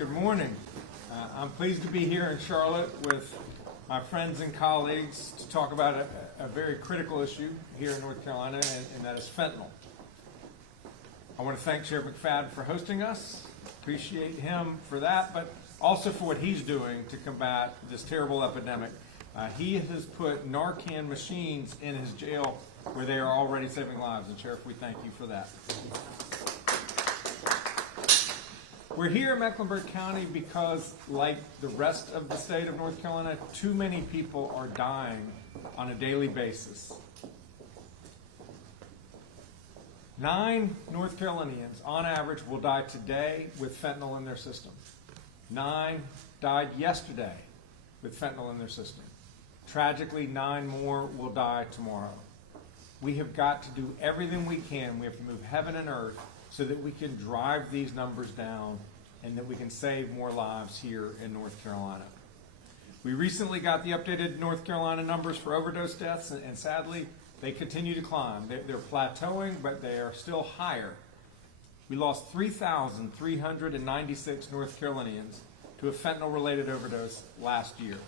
Good morning. I'm pleased to be here in Charlotte with my friends and colleagues to talk about a very critical issue here in North Carolina, and that is fentanyl. I want to thank Chair McFadden for hosting us. Appreciate him for that, but also for what he's doing to combat this terrible epidemic. He has put Narcan machines in his jail where they are already saving lives, and Sheriff, we thank you for that. We're here in Mecklenburg County because, like the rest of the state of North Carolina, too many people are dying on a daily basis. 9 North Carolinians, on average, will die today with fentanyl in their system. 9 died yesterday with fentanyl in their system. Tragically, 9 more will die tomorrow. We have got to do everything we can. We have to move heaven and earth so that we can drive these numbers down and that we can save more lives here in North Carolina. We recently got the updated North Carolina numbers for overdose deaths, and sadly, they continue to climb. They're plateauing, but they are still higher. We lost 3,396 North Carolinians to a fentanyl-related overdose last year.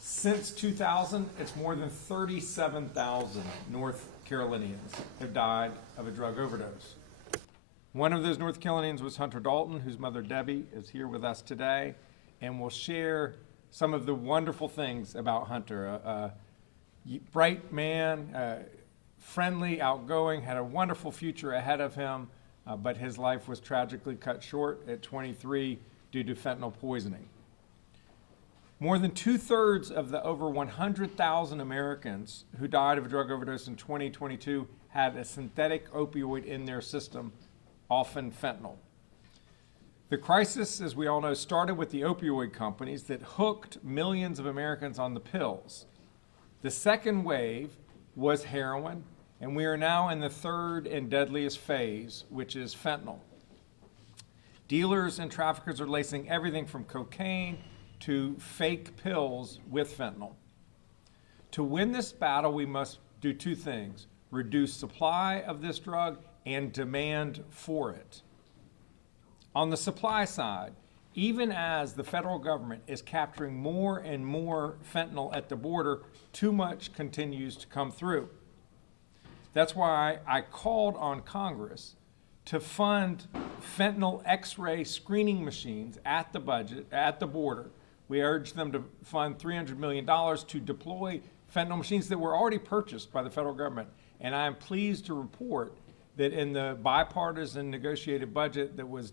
Since 2000, it's more than 37,000 North Carolinians have died of a drug overdose. One of those North Carolinians was Hunter Dalton, whose mother Debbie is here with us today, and will share some of the wonderful things about Hunter. A bright man, friendly, outgoing, had a wonderful future ahead of him, but his life was tragically cut short at 23 due to fentanyl poisoning. More than 2/3 of the over 100,000 Americans who died of a drug overdose in 2022 had a synthetic opioid in their system, often fentanyl. The crisis, as we all know, started with the opioid companies that hooked millions of Americans on the pills. The second wave was heroin, and we are now in the third and deadliest phase, which is fentanyl. Dealers and traffickers are lacing everything from cocaine to fake pills with fentanyl. To win this battle, we must do 2 things: reduce supply of this drug and demand for it. On the supply side, even as the federal government is capturing more and more fentanyl at the border, too much continues to come through. That's why I called on Congress to fund fentanyl X-ray screening machines at the border. We urged them to fund $300 million to deploy fentanyl machines that were already purchased by the federal government. And I am pleased to report that in the bipartisan negotiated budget that was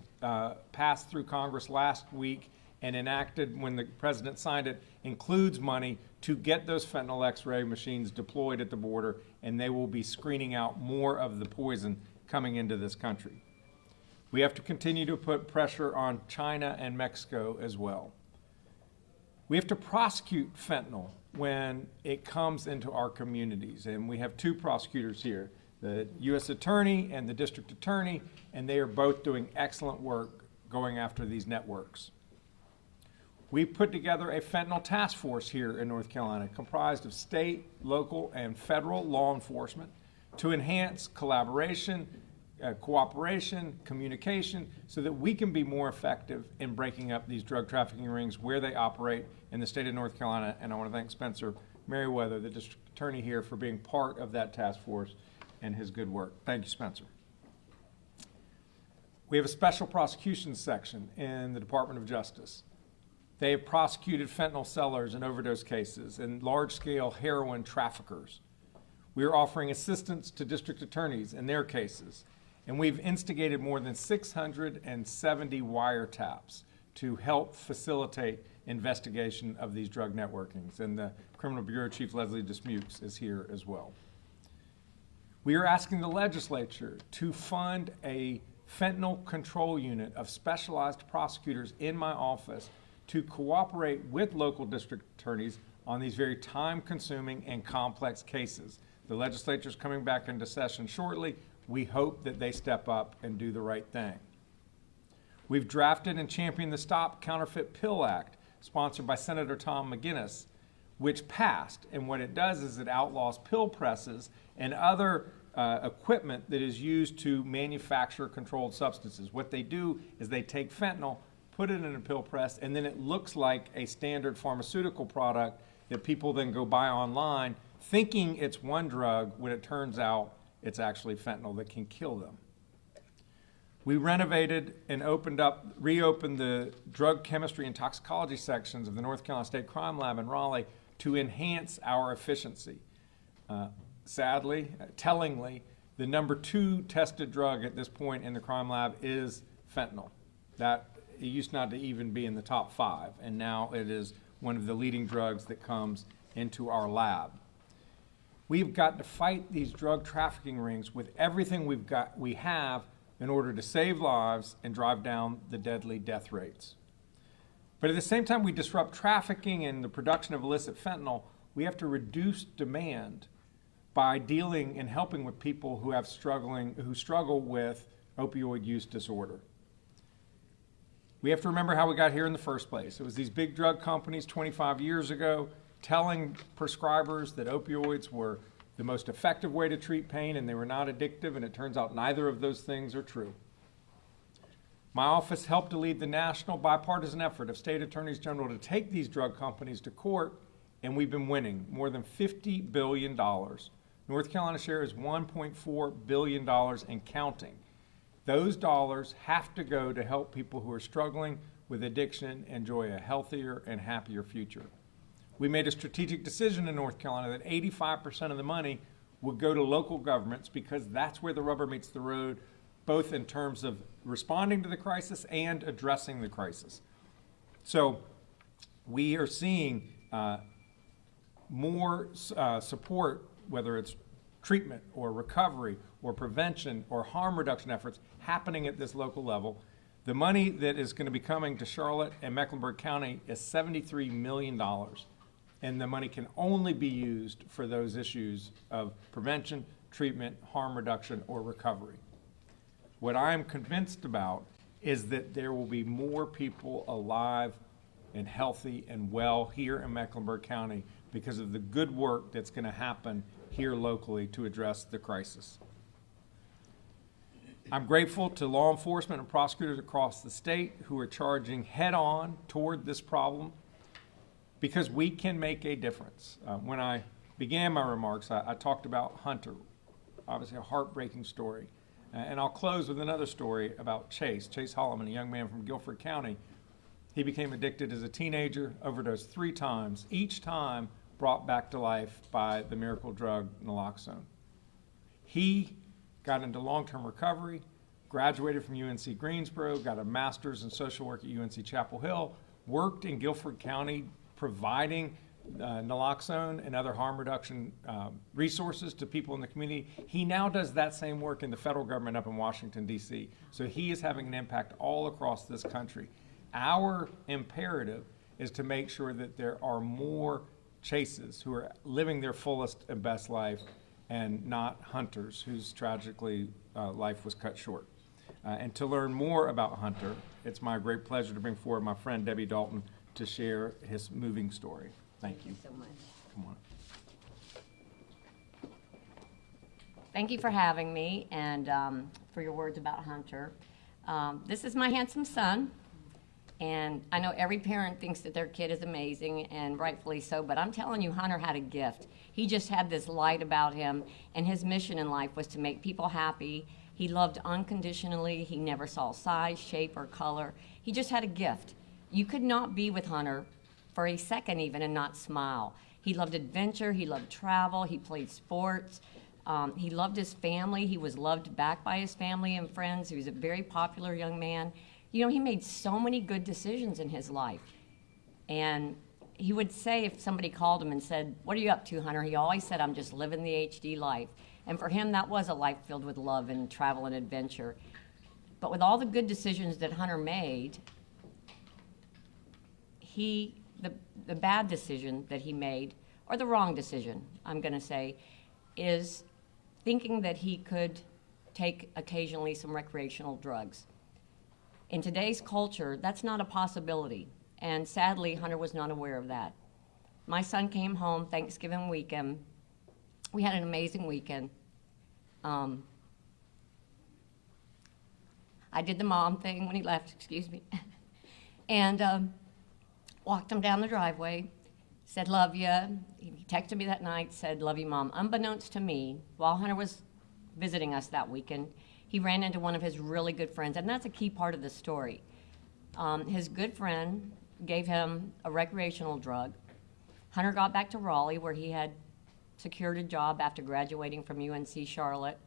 passed through Congress last week and enacted when the president signed it, includes money to get those fentanyl X-ray machines deployed at the border, and they will be screening out more of the poison coming into this country. We have to continue to put pressure on China and Mexico as well. We have to prosecute fentanyl when it comes into our communities, and we have 2 prosecutors here, the U.S. Attorney and the District Attorney, and they are both doing excellent work going after these networks. We put together a fentanyl task force here in North Carolina comprised of state, local, and federal law enforcement to enhance collaboration, cooperation, communication, so that we can be more effective in breaking up these drug trafficking rings where they operate in the state of North Carolina. And I want to thank Spencer Merriweather, the District Attorney here, for being part of that task force and his good work. Thank you, Spencer. We have a special prosecutions section in the Department of Justice. They have prosecuted fentanyl sellers in overdose cases and large-scale heroin traffickers. We are offering assistance to district attorneys in their cases, and we've instigated more than 670 wiretaps to help facilitate investigation of these drug networkings. And the Criminal Bureau Chief Leslie Dismukes is here as well. We are asking the legislature to fund a fentanyl control unit of specialized prosecutors in my office to cooperate with local district attorneys on these very time-consuming and complex cases. The legislature is coming back into session shortly. We hope that they step up and do the right thing. We've drafted and championed the Stop Counterfeit Pill Act, sponsored by Senator Tom McGinnis, which passed. And what it does is it outlaws pill presses and other equipment that is used to manufacture controlled substances. What they do is they take fentanyl, put it in a pill press, and then it looks like a standard pharmaceutical product that people then go buy online, thinking it's one drug when it turns out it's actually fentanyl that can kill them. We renovated and reopened the drug chemistry and toxicology sections of the North Carolina State Crime Lab in Raleigh to enhance our efficiency. Sadly, tellingly, the number 2 tested drug at this point in the crime lab is fentanyl. That it used not to even be in the top 5, and now it is one of the leading drugs that comes into our lab. We've got to fight these drug trafficking rings with everything we have in order to save lives and drive down the deadly death rates. But at the same time we disrupt trafficking and the production of illicit fentanyl, we have to reduce demand by dealing and helping with people who struggle with opioid use disorder. We have to remember how we got here in the first place. It was these big drug companies 25 years ago telling prescribers that opioids were the most effective way to treat pain and they were not addictive, and it turns out neither of those things are true. My office helped to lead the national bipartisan effort of state attorneys general to take these drug companies to court, and we've been winning more than $50 billion. North Carolina's share is $1.4 billion and counting. Those dollars have to go to help people who are struggling with addiction enjoy a healthier and happier future. We made a strategic decision in North Carolina that 85% of the money would go to local governments because that's where the rubber meets the road, both in terms of responding to the crisis and addressing the crisis. So we are seeing more support, whether it's treatment or recovery or prevention or harm reduction efforts happening at this local level. The money that is going to be coming to Charlotte and Mecklenburg County is $73 million. And the money can only be used for those issues of prevention, treatment, harm reduction, or recovery. What I am convinced about is that there will be more people alive and healthy and well here in Mecklenburg County because of the good work that's going to happen here locally to address the crisis. I'm grateful to law enforcement and prosecutors across the state who are charging head-on toward this problem because we can make a difference. When I began my remarks, I talked about Hunter, obviously a heartbreaking story. And I'll close with another story about Chase Holloman, a young man from Guilford County. He became addicted as a teenager, overdosed 3 times, each time brought back to life by the miracle drug naloxone. He got into long-term recovery, graduated from UNC Greensboro, got a master's in social work at UNC Chapel Hill, worked in Guilford County providing naloxone and other harm reduction resources to people in the community. He now does that same work in the federal government up in Washington, D.C. So he is having an impact all across this country. Our imperative is to make sure that there are more Chases who are living their fullest and best life and not Hunters whose tragically life was cut short. And to learn more about Hunter, it's my great pleasure to bring forward my friend Debbie Dalton to share his moving story. Thank you. Thank you so much. Come on. Thank you for having me and for your words about Hunter. This is my handsome son, and I know every parent thinks that their kid is amazing, and rightfully so, but I'm telling you, Hunter had a gift. He just had this light about him, and his mission in life was to make people happy. He loved unconditionally. He never saw size, shape, or color. He just had a gift. You could not be with Hunter for a second even and not smile. He loved adventure. He loved travel. He played sports. He loved his family. He was loved back by his family and friends. He was a very popular young man. You know, he made so many good decisions in his life. And he would say, if somebody called him and said, "What are you up to, Hunter?" He always said, "I'm just living the HD life." And for him, that was a life filled with love and travel and adventure. But with all the good decisions that Hunter made, the bad decision that he made, or the wrong decision, I'm going to say, is thinking that he could take occasionally some recreational drugs. In today's culture, that's not a possibility, and sadly, Hunter was not aware of that. My son came home Thanksgiving weekend. We had an amazing weekend. I did the mom thing when he left, excuse me. And walked him down the driveway, said, love you. He texted me that night, said, love you, Mom. Unbeknownst to me, while Hunter was visiting us that weekend, he ran into one of his really good friends, and that's a key part of the story. His good friend gave him a recreational drug. Hunter got back to Raleigh, where he had secured a job after graduating from UNC Charlotte,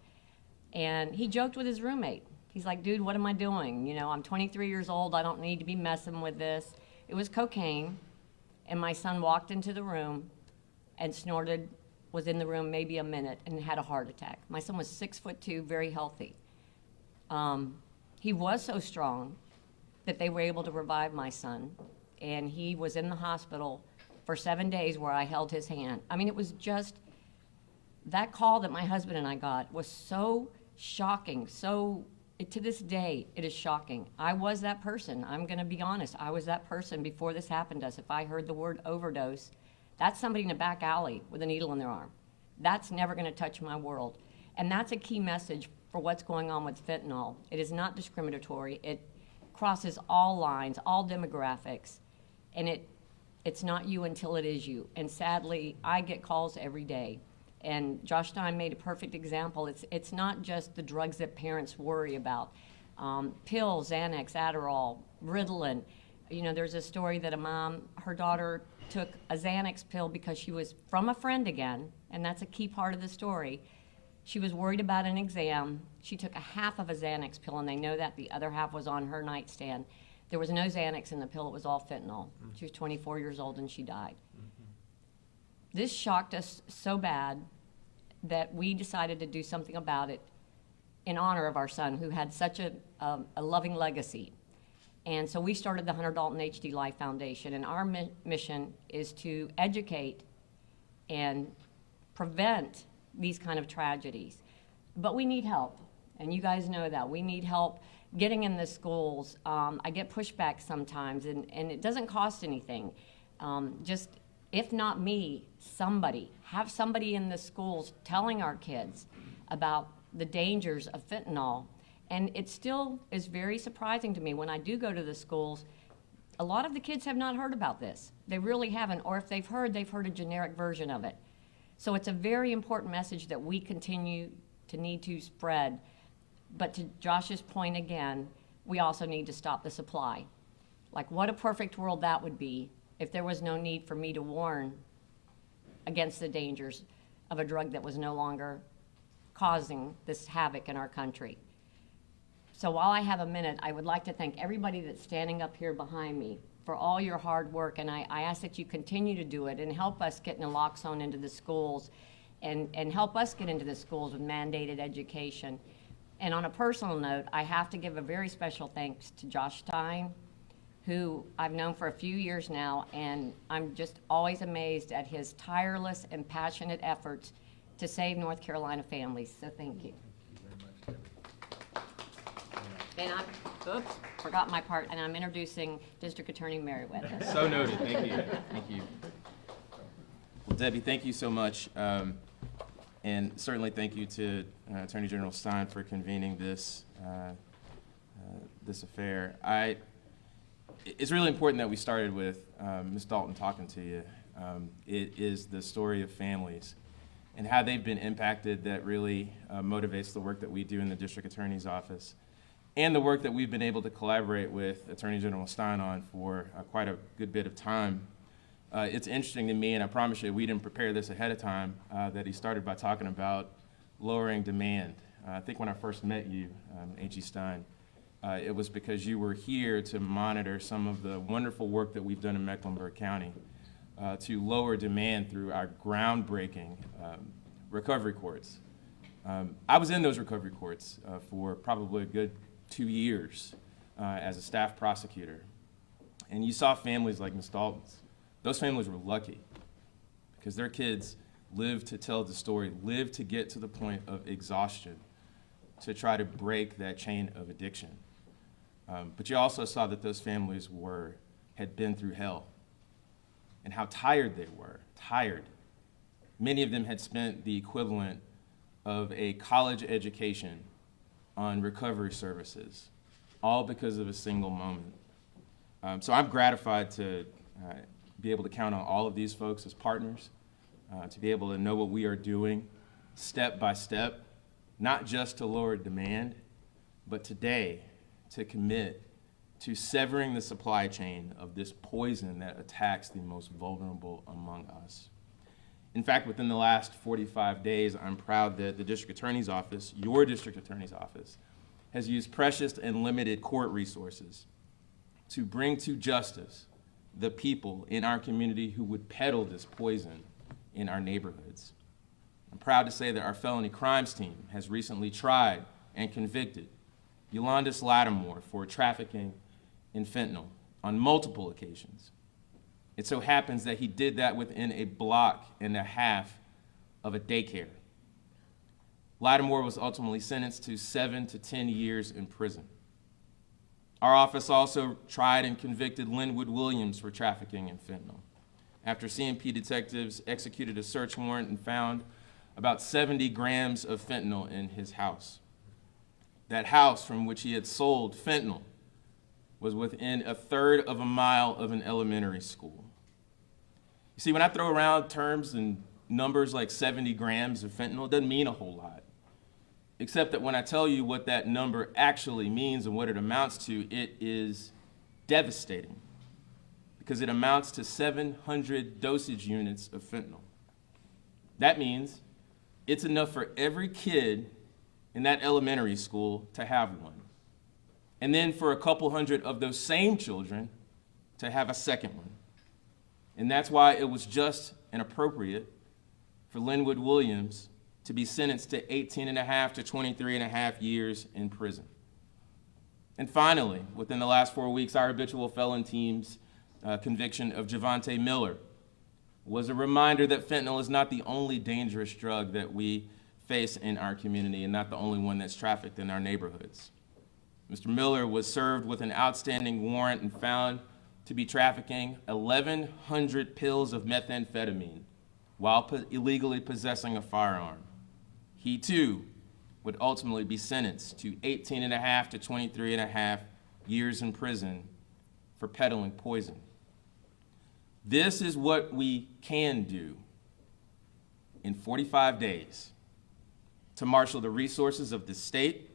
and he joked with his roommate. He's like, dude, what am I doing? You know, I'm 23 years old. I don't need to be messing with this. It was cocaine, and my son walked into the room and snorted, was in the room maybe a minute, and had a heart attack. My son was 6'2", very healthy. He was so strong that they were able to revive my son, and he was in the hospital for 7 days where I held his hand. I mean, it was just, that call that my husband and I got was so shocking, to this day, it is shocking. I was that person. I'm going to be honest. I was that person before this happened to us. If I heard the word overdose, that's somebody in a back alley with a needle in their arm. That's never going to touch my world. And that's a key message for what's going on with fentanyl. It is not discriminatory. It crosses all lines, all demographics, and it's not you until it is you. And sadly, I get calls every day. And Josh Stein made a perfect example. It's not just the drugs that parents worry about. Pills, Xanax, Adderall, Ritalin. You know, there's a story that a mom, her daughter took a Xanax pill because she was from a friend again, and that's a key part of the story. She was worried about an exam. She took a half of a Xanax pill, and they know that the other half was on her nightstand. There was no Xanax in the pill. It was all fentanyl. She was 24 years old, and she died. This shocked us so bad that we decided to do something about it in honor of our son, who had such a loving legacy. And so we started the Hunter Dalton HD Life Foundation, and our mission is to educate and prevent these kind of tragedies. But we need help, and you guys know that. We need help getting in the schools. I get pushback sometimes, and it doesn't cost anything. Just, if not me, have somebody in the schools telling our kids about the dangers of fentanyl. And it still is very surprising to me when I do go to the schools. A lot of the kids have not heard about this. They really haven't, or if they've heard a generic version of it. So it's a very important message that we continue to need to spread. But to Josh's point again, we also need to stop the supply. Like, what a perfect world that would be if there was no need for me to warn against the dangers of a drug that was no longer causing this havoc in our country. So while I have a minute, I would like to thank everybody that's standing up here behind me for all your hard work, and I ask that you continue to do it and help us get naloxone into the schools and help us get into the schools with mandated education. And on a personal note, I have to give a very special thanks to Josh Stein, who I've known for a few years now, and I'm just always amazed at his tireless and passionate efforts to save North Carolina families. So thank you. And oops, forgot my part, and I'm introducing District Attorney Merriweather. So noted. Thank you. Thank you. Well, Debbie, thank you so much. And certainly thank you to Attorney General Stein for convening this affair. It's really important that we started with Ms. Dalton talking to you. It is the story of families and how they've been impacted that really motivates the work that we do in the District Attorney's Office and the work that we've been able to collaborate with Attorney General Stein on for quite a good bit of time. It's interesting to me, and I promise you we didn't prepare this ahead of time, that he started by talking about lowering demand. I think when I first met you, A.G. Stein, it was because you were here to monitor some of the wonderful work that we've done in Mecklenburg County to lower demand through our groundbreaking recovery courts. I was in those recovery courts for probably a good 2 years as a staff prosecutor. And you saw families like Ms. Dalton's. Those families were lucky because their kids lived to tell the story, lived to get to the point of exhaustion to try to break that chain of addiction. But you also saw that those families had been through hell and how tired they were, tired. Many of them had spent the equivalent of a college education on recovery services, all because of a single moment. So I'm gratified to be able to count on all of these folks as partners, to be able to know what we are doing step by step, not just to lower demand, but today to commit to severing the supply chain of this poison that attacks the most vulnerable among us. In fact, within the last 45 days, I'm proud that the district attorney's office, your district attorney's office, has used precious and limited court resources to bring to justice the people in our community who would peddle this poison in our neighborhoods. I'm proud to say that our felony crimes team has recently tried and convicted Yolandis Lattimore for trafficking in fentanyl on multiple occasions. It so happens that he did that within a block and a half of a daycare. Lattimore was ultimately sentenced to 7 to 10 years in prison. Our office also tried and convicted Linwood Williams for trafficking in fentanyl, after CMPD detectives executed a search warrant and found about 70 grams of fentanyl in his house. That house from which he had sold fentanyl was within a third of a mile of an elementary school. You see, when I throw around terms and numbers like 70 grams of fentanyl, it doesn't mean a whole lot. Except that when I tell you what that number actually means and what it amounts to, it is devastating, because it amounts to 700 dosage units of fentanyl. That means it's enough for every kid in that elementary school to have one. And then for a couple hundred of those same children to have a second one. And that's why it was just and appropriate for Linwood Williams to be sentenced to 18.5 to 23.5 years in prison. And finally, within the last 4 weeks, our habitual felon team's conviction of Javante Miller was a reminder that fentanyl is not the only dangerous drug that we face in our community, and not the only one that's trafficked in our neighborhoods. Mr. Miller was served with an outstanding warrant and found to be trafficking 1,100 pills of methamphetamine while illegally possessing a firearm. He too would ultimately be sentenced to 18.5 to 23.5 years in prison for peddling poison. This is what we can do in 45 days to marshal the resources of the state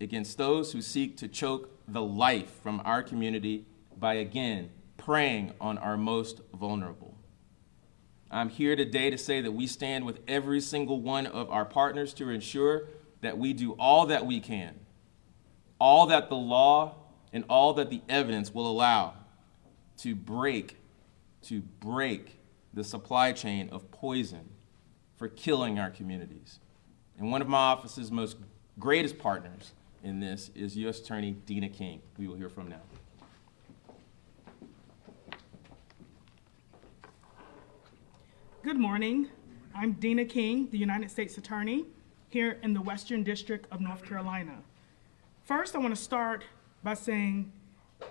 against those who seek to choke the life from our community by, again, preying on our most vulnerable. I'm here today to say that we stand with every single one of our partners to ensure that we do all that we can, all that the law and all that the evidence will allow to break the supply chain of poison for killing our communities. And one of my office's most greatest partners in this is U.S. Attorney Dina King, who we will hear from now. Good morning. I'm Dina King, the United States Attorney here in the Western District of North Carolina. First, I want to start by saying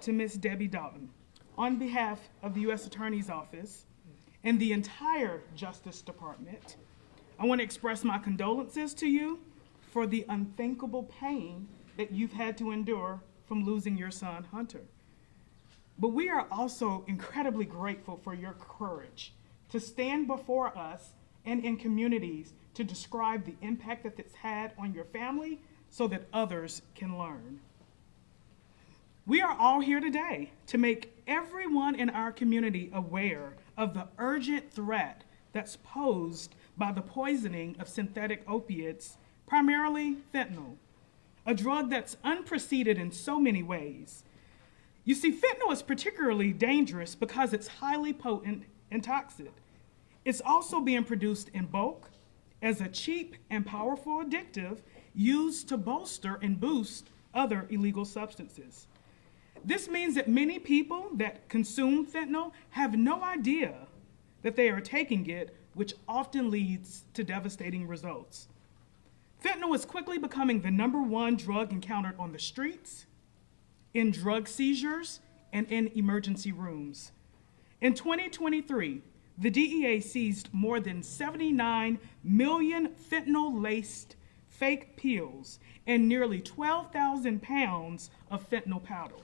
to Ms. Debbie Dalton, on behalf of the U.S. Attorney's Office and the entire Justice Department, I want to express my condolences to you for the unthinkable pain that you've had to endure from losing your son, Hunter. But we are also incredibly grateful for your courage to stand before us and in communities to describe the impact that it's had on your family so that others can learn. We are all here today to make everyone in our community aware of the urgent threat that's posed by the poisoning of synthetic opiates, primarily fentanyl, a drug that's unprecedented in so many ways. You see, fentanyl is particularly dangerous because it's highly potent and toxic. It's also being produced in bulk as a cheap and powerful addictive used to bolster and boost other illegal substances. This means that many people that consume fentanyl have no idea that they are taking it, which often leads to devastating results. Fentanyl is quickly becoming the #1 drug encountered on the streets, in drug seizures, and in emergency rooms. In 2023, the DEA seized more than 79 million fentanyl-laced fake pills and nearly 12,000 pounds of fentanyl powder.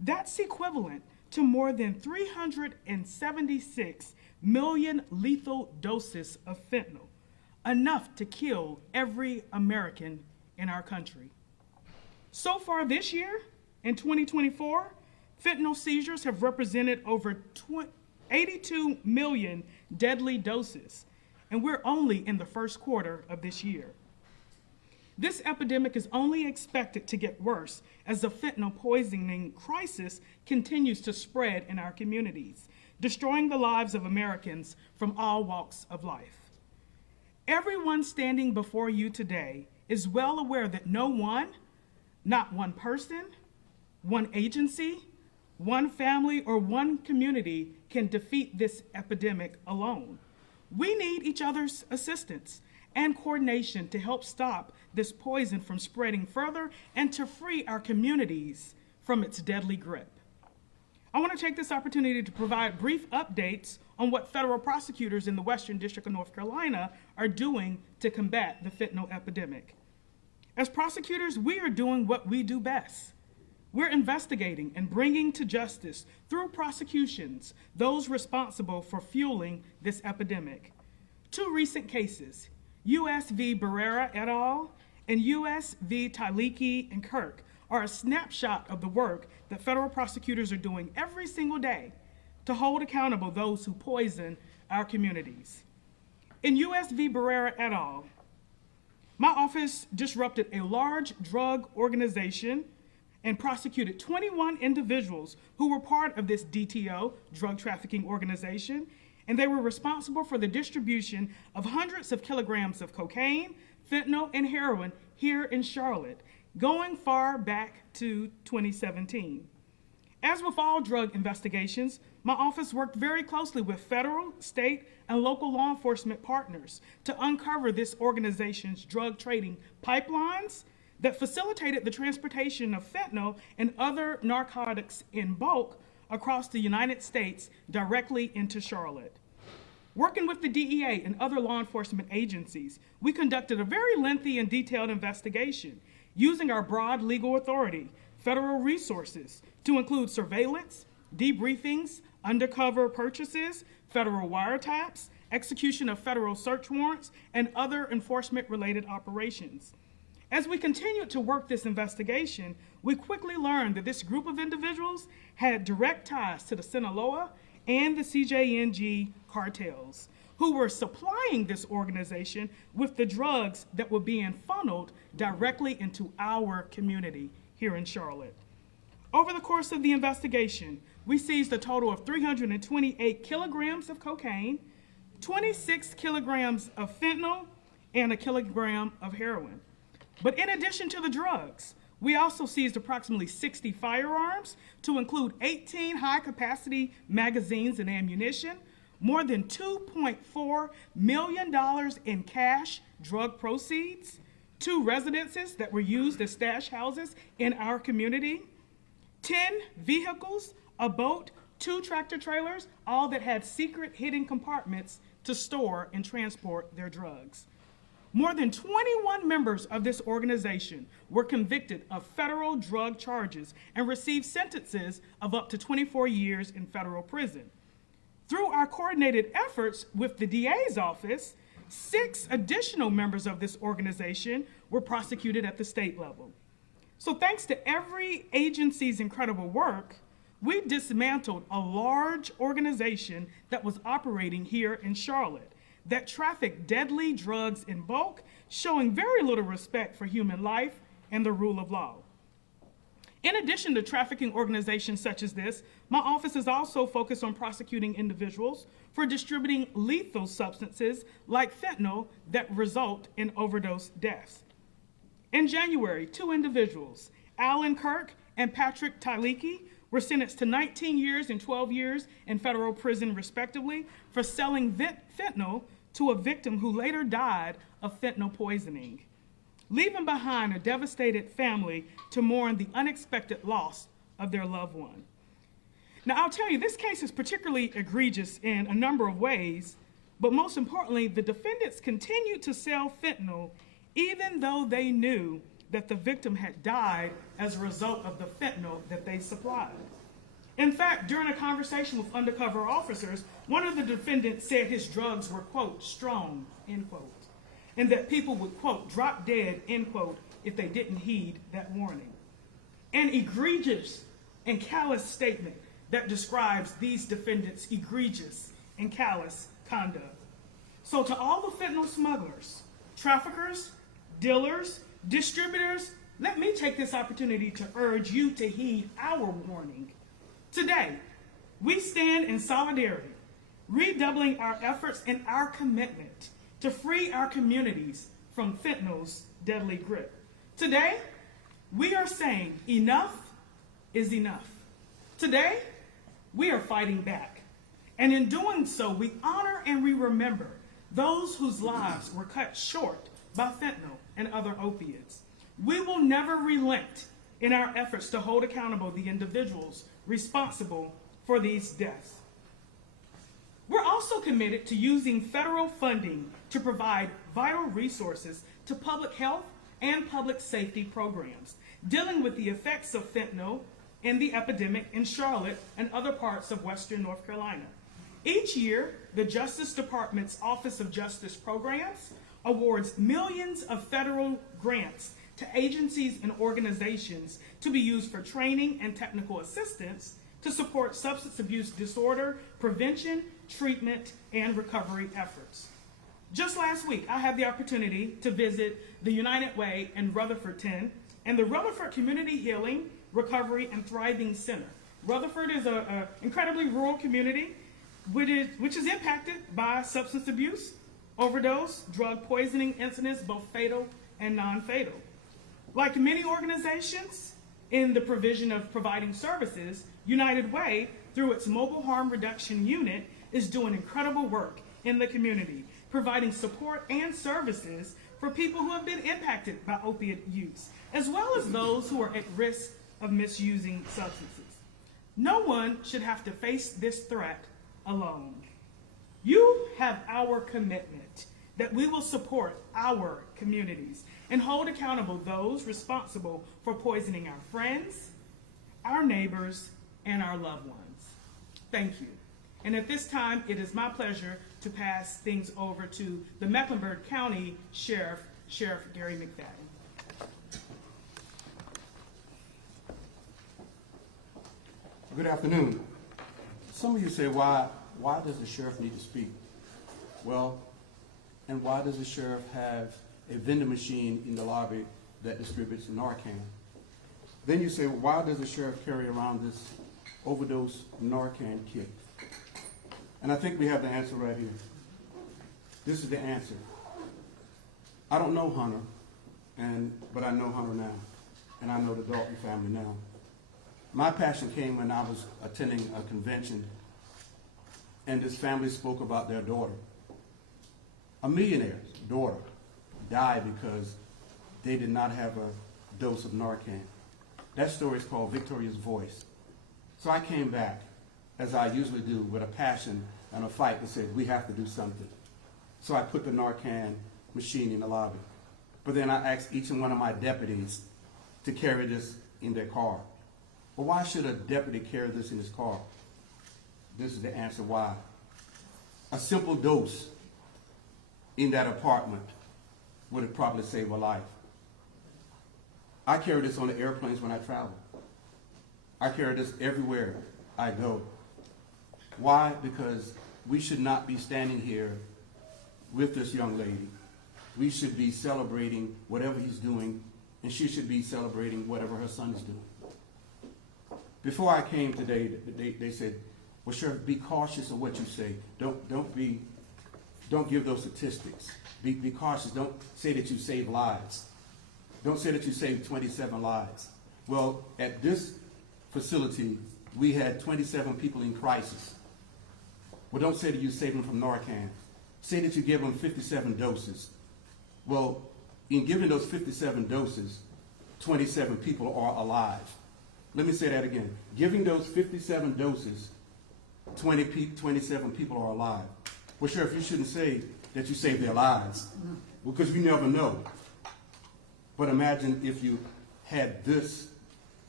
That's equivalent to more than 376 million lethal doses of fentanyl, enough to kill every American in our country. So far this year, in 2024, fentanyl seizures have represented over 82 million deadly doses, and we're only in the first quarter of this year. This epidemic is only expected to get worse as the fentanyl poisoning crisis continues to spread in our communities, destroying the lives of Americans from all walks of life. Everyone standing before you today is well aware that no one, not one person, one agency, one family, or one community can defeat this epidemic alone. We need each other's assistance and coordination to help stop this poison from spreading further and to free our communities from its deadly grip. I want to take this opportunity to provide brief updates on what federal prosecutors in the Western District of North Carolina are doing to combat the fentanyl epidemic. As prosecutors, we are doing what we do best. We're investigating and bringing to justice through prosecutions those responsible for fueling this epidemic. Two recent cases, U.S. v. Barrera et al. And U.S. v. Tyleki and Kirk, are a snapshot of the work that federal prosecutors are doing every single day to hold accountable those who poison our communities. In U.S. v. Barrera et al., my office disrupted a large drug organization and prosecuted 21 individuals who were part of this DTO, drug trafficking organization, and they were responsible for the distribution of hundreds of kilograms of cocaine, fentanyl, and heroin here in Charlotte, going far back to 2017. As with all drug investigations, my office worked very closely with federal, state, and local law enforcement partners to uncover this organization's drug trading pipelines that facilitated the transportation of fentanyl and other narcotics in bulk across the United States directly into Charlotte. Working with the DEA and other law enforcement agencies, we conducted a very lengthy and detailed investigation using our broad legal authority, federal resources, to include surveillance, debriefings, undercover purchases, federal wiretaps, execution of federal search warrants, and other enforcement-related operations. As we continued to work this investigation, we quickly learned that this group of individuals had direct ties to the Sinaloa and the CJNG cartels, who were supplying this organization with the drugs that were being funneled directly into our community here in Charlotte. Over the course of the investigation, we seized a total of 328 kilograms of cocaine, 26 kilograms of fentanyl, and a kilogram of heroin. But in addition to the drugs, we also seized approximately 60 firearms, to include 18 high-capacity magazines and ammunition, more than $2.4 million in cash drug proceeds, 2 residences that were used as stash houses in our community, 10 vehicles, a boat, 2 tractor trailers, all that had secret hidden compartments to store and transport their drugs. More than 21 members of this organization were convicted of federal drug charges and received sentences of up to 24 years in federal prison. Through our coordinated efforts with the DA's office, 6 additional members of this organization were prosecuted at the state level. So thanks to every agency's incredible work, we dismantled a large organization that was operating here in Charlotte that trafficked deadly drugs in bulk, showing very little respect for human life and the rule of law. In addition to trafficking organizations such as this, my office is also focused on prosecuting individuals for distributing lethal substances like fentanyl that result in overdose deaths. In January, 2 individuals, Alan Kirk and Patrick Tyleki, were sentenced to 19 years and 12 years in federal prison, respectively, for selling fentanyl to a victim who later died of fentanyl poisoning, leaving behind a devastated family to mourn the unexpected loss of their loved one. Now, I'll tell you, this case is particularly egregious in a number of ways, but most importantly, the defendants continued to sell fentanyl even though they knew that the victim had died as a result of the fentanyl that they supplied. In fact, during a conversation with undercover officers, one of the defendants said his drugs were, quote, strong, end quote, and that people would, quote, drop dead, end quote, if they didn't heed that warning. An egregious and callous statement that describes these defendants' egregious and callous conduct. So to all the fentanyl smugglers, traffickers, dealers, distributors, let me take this opportunity to urge you to heed our warning. Today, we stand in solidarity, redoubling our efforts and our commitment to free our communities from fentanyl's deadly grip. Today, we are saying enough is enough. Today, we are fighting back. And in doing so, we honor and we remember those whose lives were cut short by fentanyl and other opiates. We will never relent in our efforts to hold accountable the individuals responsible for these deaths. We're also committed to using federal funding to provide vital resources to public health and public safety programs, dealing with the effects of fentanyl and the epidemic in Charlotte and other parts of Western North Carolina. Each year, the Justice Department's Office of Justice Programs awards millions of federal grants to agencies and organizations to be used for training and technical assistance to support substance abuse disorder prevention, treatment, and recovery efforts. Just last week, I had the opportunity to visit the United Way in Rutherfordton and the Rutherford Community Healing, Recovery, and Thriving Center. Rutherford is an incredibly rural community which is impacted by substance abuse, overdose, drug poisoning incidents, both fatal and non-fatal. Like many organizations in the provision of providing services, United Way, through its Mobile Harm Reduction Unit, is doing incredible work in the community, providing support and services for people who have been impacted by opiate use, as well as those who are at risk of misusing substances. No one should have to face this threat alone. You have our commitment that we will support our communities and hold accountable those responsible for poisoning our friends, our neighbors, and our loved ones. Thank you. And at this time, it is my pleasure to pass things over to the Mecklenburg County Sheriff, Sheriff Gary McFadden. Good afternoon. Some of you say, why does the sheriff need to speak? Well, and why does the sheriff have a vending machine in the lobby that distributes Narcan? Then you say, well, why does the sheriff carry around this overdose Narcan kit? And I think we have the answer right here. This is the answer. I don't know Hunter, but I know Hunter now, and I know the Dalton family now. My passion came when I was attending a convention, and this family spoke about their daughter. A millionaire's daughter died because they did not have a dose of Narcan. That story is called Victoria's Voice. So I came back, as I usually do, with a passion and a fight and said, we have to do something. So I put the Narcan machine in the lobby. But then I asked each and one of my deputies to carry this in their car. Well, why should a deputy carry this in his car? This is the answer why. A simple dose in that apartment would have probably saved a life. I carry this on the airplanes when I travel. I carry this everywhere I go. Why? Because we should not be standing here with this young lady. We should be celebrating whatever he's doing, and she should be celebrating whatever her son is doing. Before I came today, they said, well, Sheriff, be cautious of what you say. Don't give those statistics. Be cautious. Don't say that you saved lives. Don't say that you saved 27 lives. Well, at this facility, we had 27 people in crisis. Well, don't say that you saved them from Narcan. Say that you gave them 57 doses. Well, in giving those 57 doses, 27 people are alive. Let me say that again. Giving those 57 doses, 27 people are alive. Well, Sheriff, you shouldn't say that you saved their lives, because we never know. But imagine if you had this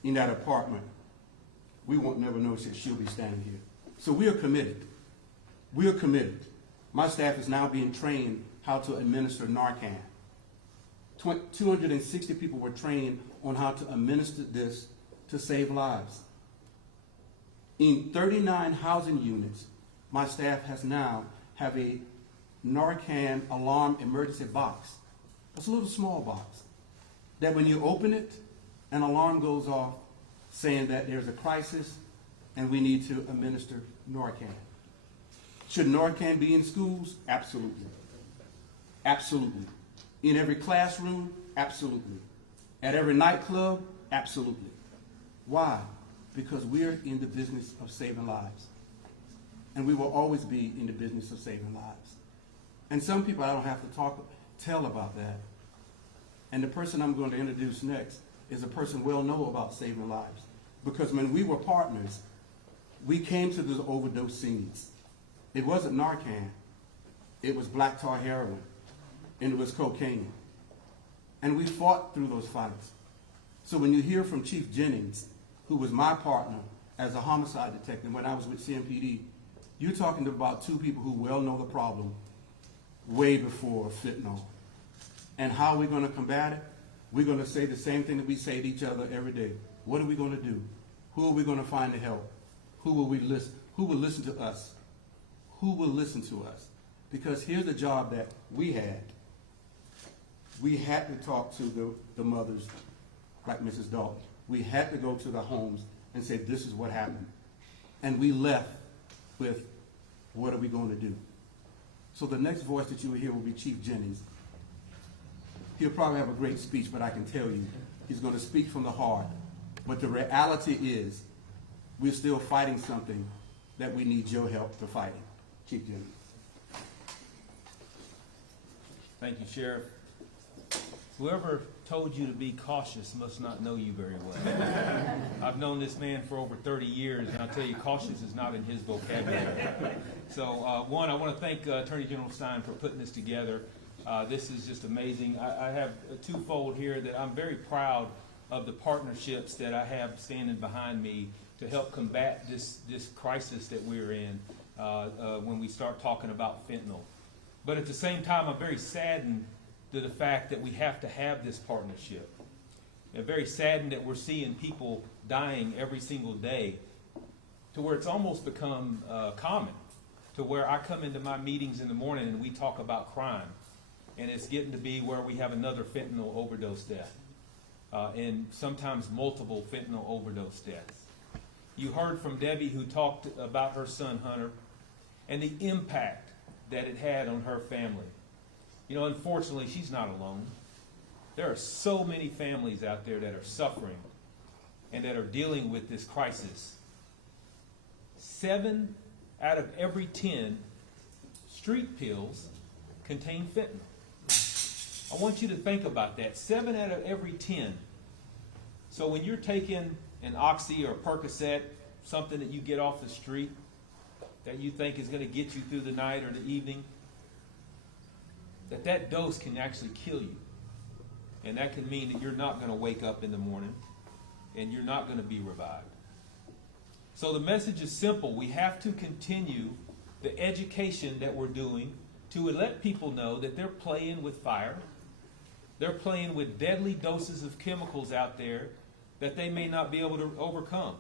in that apartment. we won't never know she'll be standing here. So we are committed. We are committed. My staff is now being trained how to administer Narcan. 260 people were trained on how to administer this to save lives. In 39 housing units, my staff has now have a Narcan alarm emergency box. It's a little small box that when you open it, an alarm goes off saying that there's a crisis and we need to administer Narcan. Should Narcan be in schools? Absolutely. Absolutely. In every classroom? Absolutely. At every nightclub? Absolutely. Why? Because we're in the business of saving lives. And we will always be in the business of saving lives. And some people I don't have to tell about that. And the person I'm going to introduce next is a person well known about saving lives. Because when we were partners, we came to the overdose scenes. It wasn't Narcan. It was black tar heroin. And it was cocaine. And we fought through those fights. So when you hear from Chief Jennings, who was my partner as a homicide detective when I was with CMPD, you're talking about two people who well know the problem way before fentanyl. And how are we going to combat it? We're going to say the same thing that we say to each other every day. What are we going to do? Who are we going to find to help? Who will we listen? Who will listen to us? Who will listen to us? Because here's the job that we had. We had to talk to the mothers like Mrs. Dalton. We had to go to the homes and say, this is what happened. And we left with, what are we going to do? So the next voice that you will hear will be Chief Jennings. He'll probably have a great speech, but I can tell you, he's going to speak from the heart. But the reality is, we're still fighting something that we need your help to fight it. Chief Jennings. Thank you, Sheriff. Whoever told you to be cautious must not know you very well. I've known this man for over 30 years, and I'll tell you, cautious is not in his vocabulary. So, one, I want to thank Attorney General Stein for putting this together. This is just amazing. I have a twofold here that I'm very proud of the partnerships that I have standing behind me to help combat this crisis that we're in when we start talking about fentanyl. But at the same time, I'm very saddened to the fact that we have to have this partnership. I'm very saddened that we're seeing people dying every single day to where it's almost become common, to where I come into my meetings in the morning and we talk about crime, and it's getting to be where we have another fentanyl overdose death, and sometimes multiple fentanyl overdose deaths. You heard from Debbie, who talked about her son Hunter and the impact that it had on her family. You know, unfortunately, she's not alone. There are so many families out there that are suffering and that are dealing with this crisis. 7 out of every 10 street pills contain fentanyl. I want you to think about that. 7 out of every 10. So when you're taking an Oxy or a Percocet, something that you get off the street that you think is going to get you through the night or the evening, that dose can actually kill you. And that can mean that you're not going to wake up in the morning and you're not going to be revived. So the message is simple. We have to continue the education that we're doing to let people know that they're playing with fire. They're playing with deadly doses of chemicals out there that they may not be able to overcome.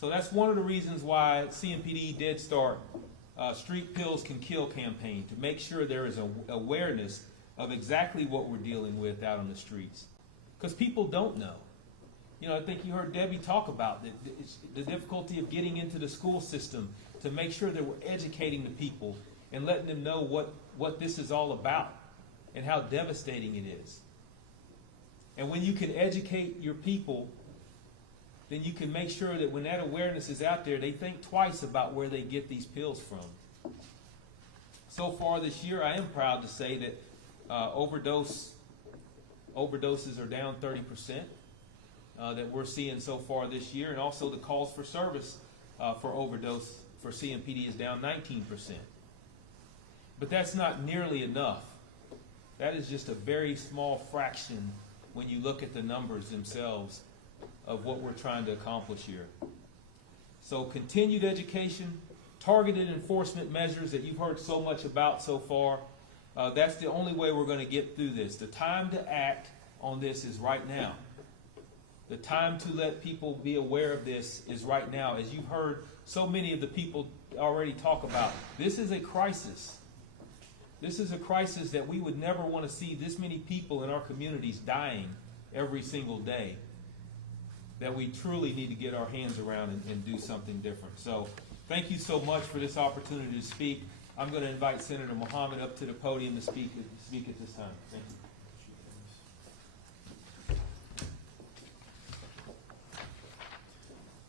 So that's one of the reasons why CMPD did start Street Pills Can Kill campaign, to make sure there is an awareness of exactly what we're dealing with out on the streets. Because people don't know. You know, I think you heard Debbie talk about the difficulty of getting into the school system to make sure that we're educating the people and letting them know what this is all about and how devastating it is. And when you can educate your people, then you can make sure that when that awareness is out there, they think twice about where they get these pills from. So far this year, I am proud to say that overdoses are down 30%. That we're seeing so far this year, and also the calls for service for overdose for CMPD is down 19%. But that's not nearly enough. That is just a very small fraction when you look at the numbers themselves of what we're trying to accomplish here. So continued education, targeted enforcement measures that you've heard so much about so far, that's the only way we're going to get through this. The time to act on this is right now. The time to let people be aware of this is right now. As you've heard so many of the people already talk about, this is a crisis. This is a crisis that we would never want to see this many people in our communities dying every single day, that we truly need to get our hands around and do something different. So thank you so much for this opportunity to speak. I'm going to invite Senator Mohammed up to the podium to speak at this time. Thank you.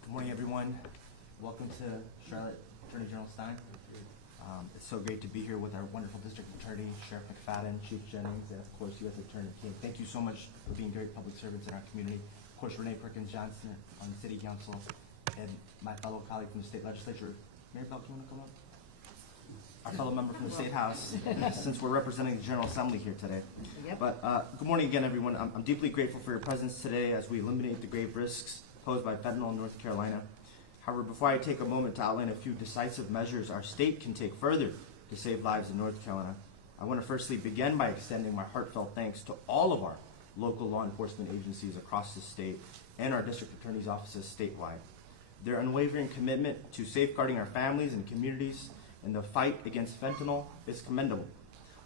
Good morning, everyone. Welcome to Charlotte Attorney General Stein. It's so great to be here with our wonderful district attorney, Sheriff McFadden, Chief Jennings, and of course, U.S. Attorney King. Thank you so much for being great public servants in our community. Of course, Renee Perkins-Johnson on the City Council, and my fellow colleague from the State Legislature. Mary Bell, do you want to come up? Our fellow member from the State House, since we're representing the General Assembly here today. Yep. But good morning again, everyone. I'm deeply grateful for your presence today as we eliminate the grave risks posed by fentanyl in North Carolina. However, before I take a moment to outline a few decisive measures our state can take further to save lives in North Carolina, I want to firstly begin by extending my heartfelt thanks to all of our local law enforcement agencies across the state and our district attorney's offices statewide. Their unwavering commitment to safeguarding our families and communities in the fight against fentanyl is commendable.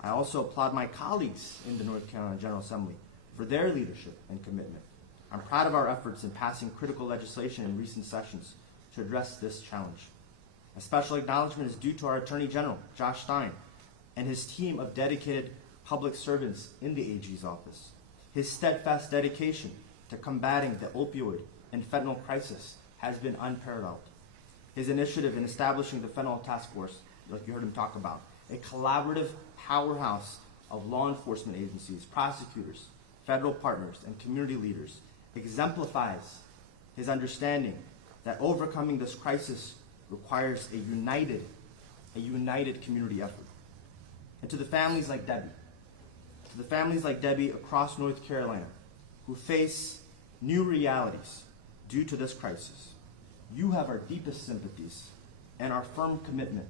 I also applaud my colleagues in the North Carolina General Assembly for their leadership and commitment. I'm proud of our efforts in passing critical legislation in recent sessions to address this challenge. A special acknowledgement is due to our Attorney General, Josh Stein, and his team of dedicated public servants in the AG's office. His steadfast dedication to combating the opioid and fentanyl crisis has been unparalleled. His initiative in establishing the Fentanyl Task Force, like you heard him talk about, a collaborative powerhouse of law enforcement agencies, prosecutors, federal partners, and community leaders, exemplifies his understanding that overcoming this crisis requires a united community effort. And to the families like Debbie across North Carolina who face new realities due to this crisis, you have our deepest sympathies and our firm commitment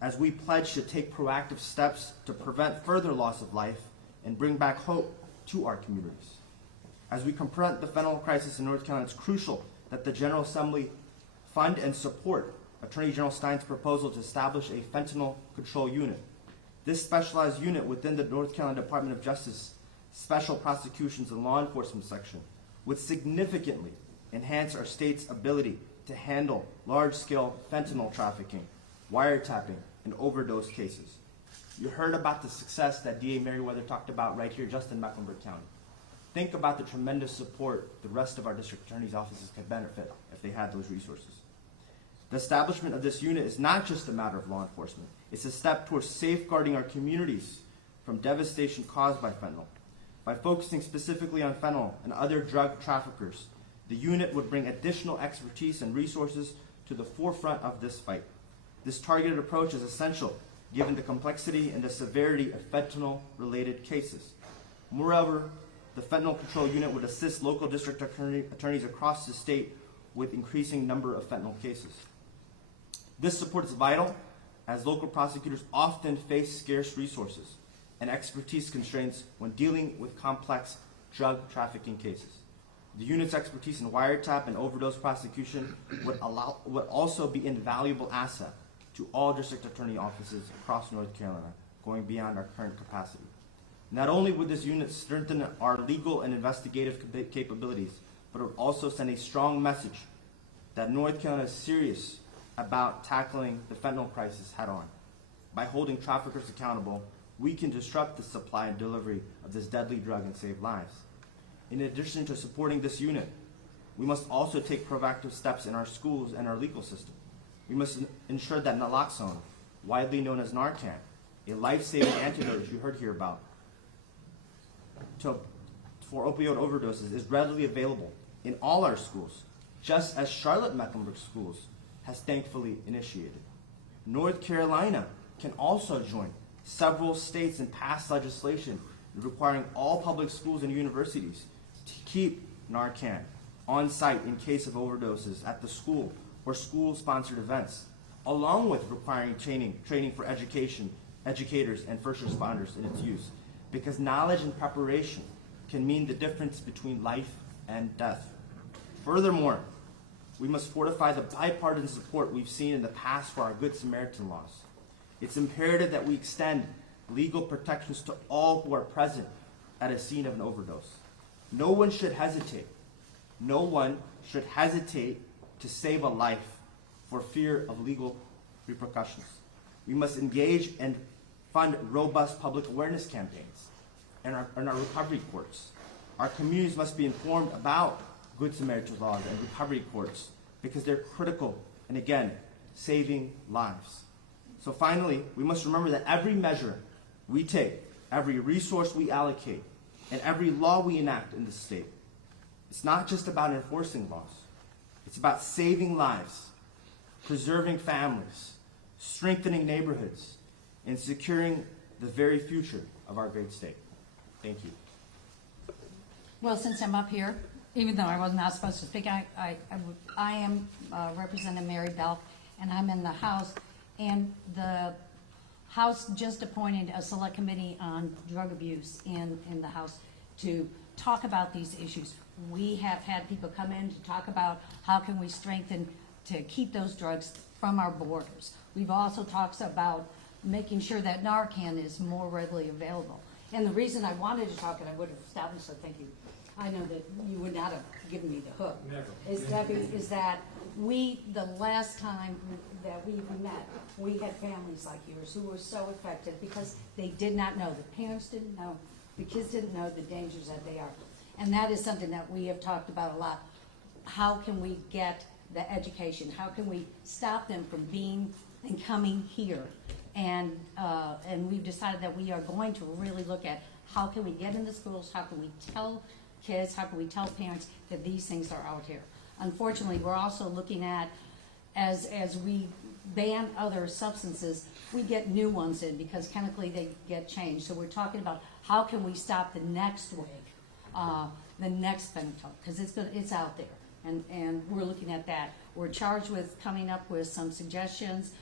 as we pledge to take proactive steps to prevent further loss of life and bring back hope to our communities. As we confront the fentanyl crisis in North Carolina, it's crucial that the General Assembly fund and support Attorney General Stein's proposal to establish a fentanyl control unit. This specialized unit within the North Carolina Department of Justice Special Prosecutions and Law Enforcement Section would significantly enhance our state's ability to handle large-scale fentanyl trafficking, wiretapping, and overdose cases. You heard about the success that DA Merriweather talked about right here just in Mecklenburg County. Think about the tremendous support the rest of our district attorney's offices could benefit if they had those resources. The establishment of this unit is not just a matter of law enforcement. It's a step towards safeguarding our communities from devastation caused by fentanyl. By focusing specifically on fentanyl and other drug traffickers, the unit would bring additional expertise and resources to the forefront of this fight. This targeted approach is essential given the complexity and the severity of fentanyl-related cases. Moreover, the Fentanyl Control Unit would assist local district attorneys across the state with increasing number of fentanyl cases. This support is vital as local prosecutors often face scarce resources and expertise constraints when dealing with complex drug trafficking cases. The unit's expertise in wiretap and overdose prosecution would also be an invaluable asset to all district attorney offices across North Carolina, going beyond our current capacity. Not only would this unit strengthen our legal and investigative capabilities, but it would also send a strong message that North Carolina is serious about tackling the fentanyl crisis head on. By holding traffickers accountable, we can disrupt the supply and delivery of this deadly drug and save lives. In addition to supporting this unit, we must also take proactive steps in our schools and our legal system. We must ensure that naloxone, widely known as Narcan, a life-saving antidote as you heard here about, for opioid overdoses is readily available in all our schools, just as Charlotte Mecklenburg Schools has thankfully initiated. North Carolina can also join several states and pass legislation requiring all public schools and universities to keep Narcan on site in case of overdoses at the school or school-sponsored events, along with requiring training for educators, and first responders in its use, because knowledge and preparation can mean the difference between life and death. Furthermore, we must fortify the bipartisan support we've seen in the past for our Good Samaritan laws. It's imperative that we extend legal protections to all who are present at a scene of an overdose. No one should hesitate. No one should hesitate to save a life for fear of legal repercussions. We must engage and fund robust public awareness campaigns in our recovery courts. Our communities must be informed about Good Samaritan laws and recovery courts because they're critical and, again, saving lives. So finally, we must remember that every measure we take, every resource we allocate, and every law we enact in the state, it's not just about enforcing laws. It's about saving lives, preserving families, strengthening neighborhoods, and securing the very future of our great state. Thank you. Well, since I'm up here, even though I was not supposed to speak, I am Representative Mary Belk, and I'm in the House. And the House just appointed a select committee on drug abuse in the House to talk about these issues. We have had people come in to talk about how can we strengthen to keep those drugs from our borders. We've also talked about making sure that Narcan is more readily available. And the reason I wanted to talk, and I would have stopped and said thank you, I know that you would not have given me the hook. Never. Is that the last time that we met, we had families like yours who were so affected because they did not know, the parents didn't know, the kids didn't know the dangers that they are. And that is something that we have talked about a lot. How can we get the education? How can we stop them from being and coming here? And we've decided that we are going to really look at how can we get into schools, how can we tell kids, how can we tell parents that these things are out here. Unfortunately, we're also looking at, as we ban other substances, we get new ones in because chemically they get changed. So we're talking about how can we stop the next wave, the next fentanyl, because it's out there, and we're looking at that. We're charged with coming up with some suggestions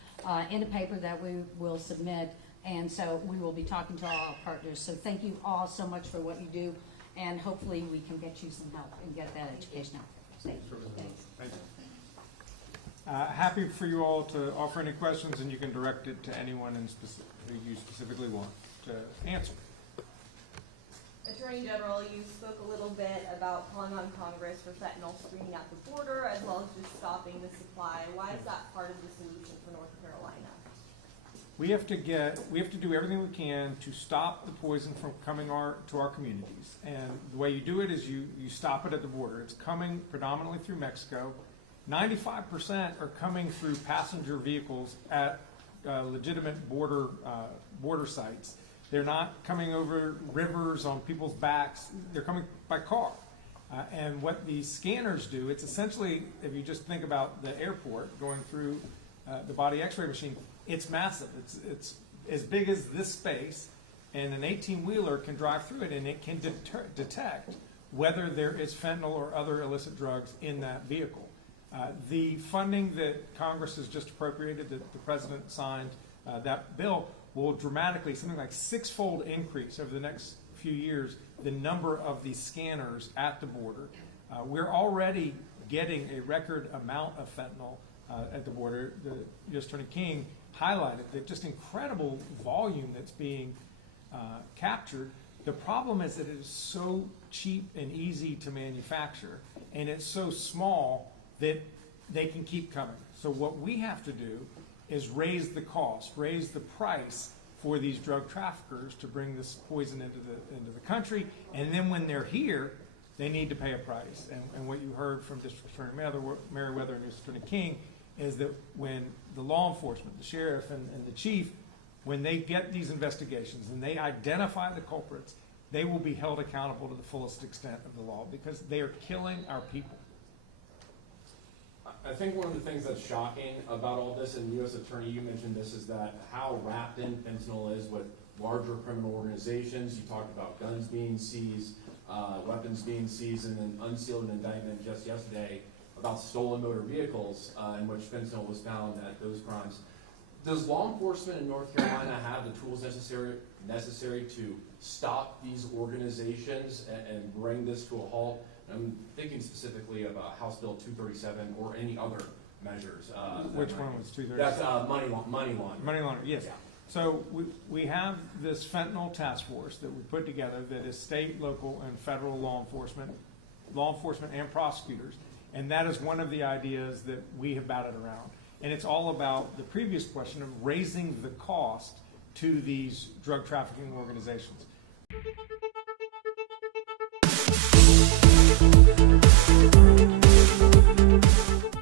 in a paper that we will submit, and so we will be talking to all our partners. So thank you all so much for what you do, and hopefully we can get you some help and get that education out there. Thanks. Thank you. Happy for you all to offer any questions, and you can direct it to anyone who you specifically want to answer. Attorney General, you spoke a little bit about calling on Congress for fentanyl screening at the border as well as just stopping the supply. Why is that part of the solution for North Carolina? We have to do everything we can to stop the poison from coming to our communities. And the way you do it is you stop it at the border. It's coming predominantly through Mexico. 95% are coming through passenger vehicles at legitimate border sites. They're not coming over rivers on people's backs. They're coming by car. And what these scanners do, it's essentially, if you just think about the airport going through the body x-ray machine, it's massive. It's as big as this space, and an 18-wheeler can drive through it, and it can detect whether there is fentanyl or other illicit drugs in that vehicle. The funding that Congress has just appropriated, that the President signed, that bill will dramatically, something like six-fold increase over the next few years, the number of these scanners at the border. We're already getting a record amount of fentanyl at the border. The U.S. Attorney King highlighted that just incredible volume that's being captured. The problem is that it is so cheap and easy to manufacture, and it's so small that they can keep coming. So what we have to do is raise the cost, raise the price for these drug traffickers to bring this poison into the country, and then when they're here, they need to pay a price. And what you heard from District Attorney Merriweather and District Attorney King is that when the law enforcement, the sheriff and the chief, when they get these investigations and they identify the culprits, they will be held accountable to the fullest extent of the law because they are killing our people. I think one of the things that's shocking about all this, and U.S. Attorney, you mentioned this, is that how wrapped in fentanyl is with larger criminal organizations. You talked about guns being seized, weapons being seized, and then unsealed an indictment just yesterday about stolen motor vehicles in which fentanyl was found at those crimes. Does law enforcement in North Carolina have the tools necessary to stop these organizations and bring this to a halt? I'm thinking specifically about House Bill 237 or any other measures. Which one was 237? That's money laundering. Money laundering, yes. Yeah. So we have this fentanyl task force that we put together that is state, local, and federal law enforcement and prosecutors. And that is one of the ideas that we have batted around. And it's all about the previous question of raising the cost to these drug trafficking organizations.